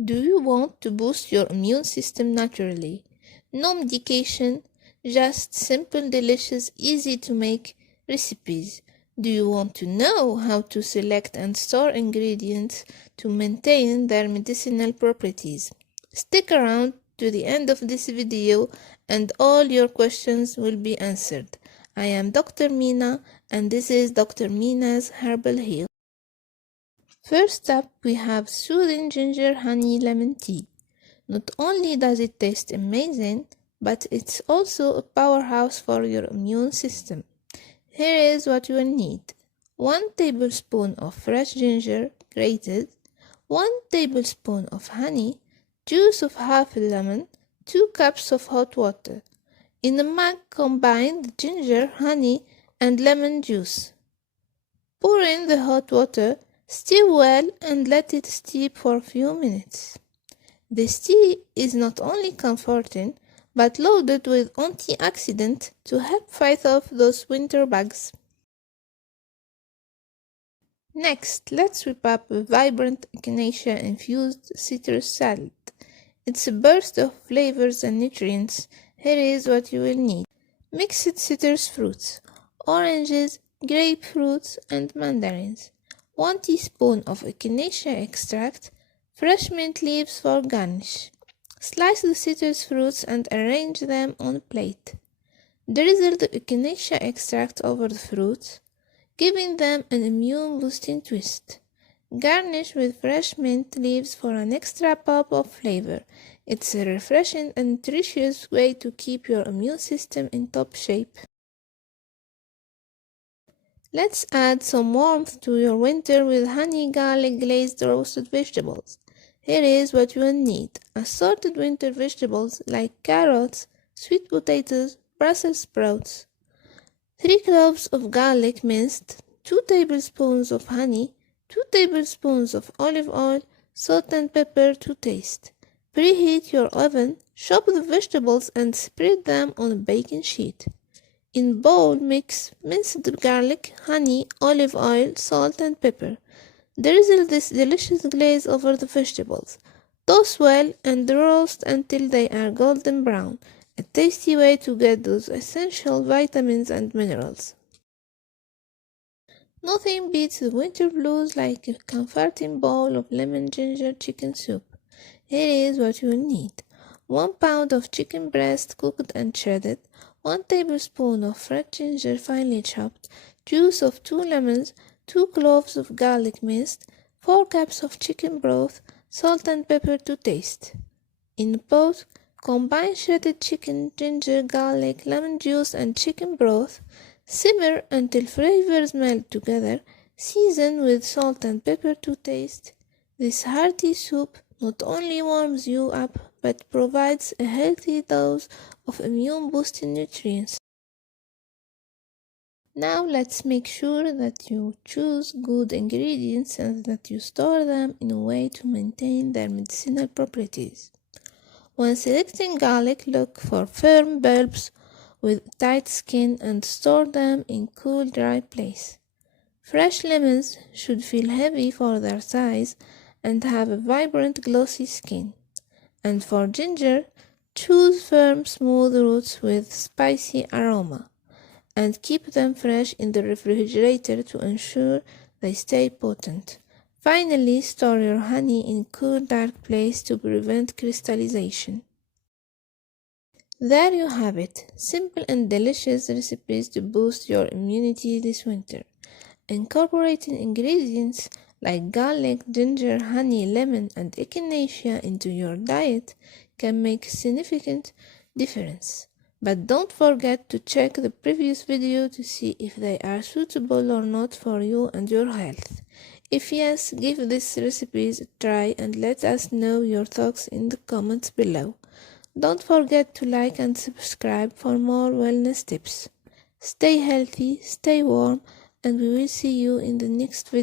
Do you want to boost your immune system naturally? No medication, just simple, delicious, easy to make recipes. Do you want to know how to select and store ingredients to maintain their medicinal properties? Stick around to the end of this video and all your questions will be answered. I am Dr. Mina and this is Dr. Mina's Herbal Heal. First up, we have soothing ginger honey lemon tea. Not only does it taste amazing, but it's also a powerhouse for your immune system. Here is what you will need. 1 tablespoon of fresh ginger grated, 1 tablespoon of honey, juice of half a lemon, 2 cups of hot water. In a mug, combine the ginger, honey, and lemon juice. Pour in the hot water, stir well and let it steep for a few minutes. This tea is not only comforting, but loaded with antioxidants to help fight off those winter bugs. Next, let's whip up a vibrant echinacea-infused citrus salad. It's a burst of flavors and nutrients. Here is what you will need. Mixed citrus fruits, oranges, grapefruits, and mandarins. 1 teaspoon of echinacea extract, fresh mint leaves for garnish. Slice the citrus fruits and arrange them on a plate. Drizzle the echinacea extract over the fruits, giving them an immune-boosting twist. Garnish with fresh mint leaves for an extra pop of flavor. It's a refreshing and nutritious way to keep your immune system in top shape. Let's add some warmth to your winter with honey garlic glazed roasted vegetables. Here is what you will need. Assorted winter vegetables like carrots, sweet potatoes, Brussels sprouts. 3 cloves of garlic minced, 2 tablespoons of honey, 2 tablespoons of olive oil, salt and pepper to taste. Preheat your oven, chop the vegetables and spread them on a baking sheet. In bowl, mix minced garlic, honey, olive oil, salt and pepper. Drizzle this delicious glaze over the vegetables. Toss well and roast until they are golden brown. A tasty way to get those essential vitamins and minerals. Nothing beats the winter blues like a comforting bowl of lemon ginger chicken soup. Here is what you will need. 1 pound of chicken breast cooked and shredded, 1 tablespoon of fresh ginger finely chopped, juice of 2 lemons, 2 cloves of garlic minced, 4 cups of chicken broth, salt and pepper to taste. In a pot, combine shredded chicken, ginger, garlic, lemon juice and chicken broth. Simmer until flavors melt together. Season with salt and pepper to taste. This hearty soup not only warms you up, but provides a healthy dose of immune-boosting nutrients. Now let's make sure that you choose good ingredients and that you store them in a way to maintain their medicinal properties. When selecting garlic, look for firm bulbs with tight skin and store them in cool, dry place. Fresh lemons should feel heavy for their size and have a vibrant, glossy skin. And for ginger, choose firm, smooth roots with spicy aroma, and keep them fresh in the refrigerator to ensure they stay potent. Finally, store your honey in a cool, dark place to prevent crystallization. There you have it, simple and delicious recipes to boost your immunity this winter. Incorporating ingredients like garlic, ginger, honey, lemon, and echinacea into your diet can make a significant difference. But don't forget to check the previous video to see if they are suitable or not for you and your health. If yes, give these recipes a try and let us know your thoughts in the comments below. Don't forget to like and subscribe for more wellness tips. Stay healthy, stay warm, and we will see you in the next video.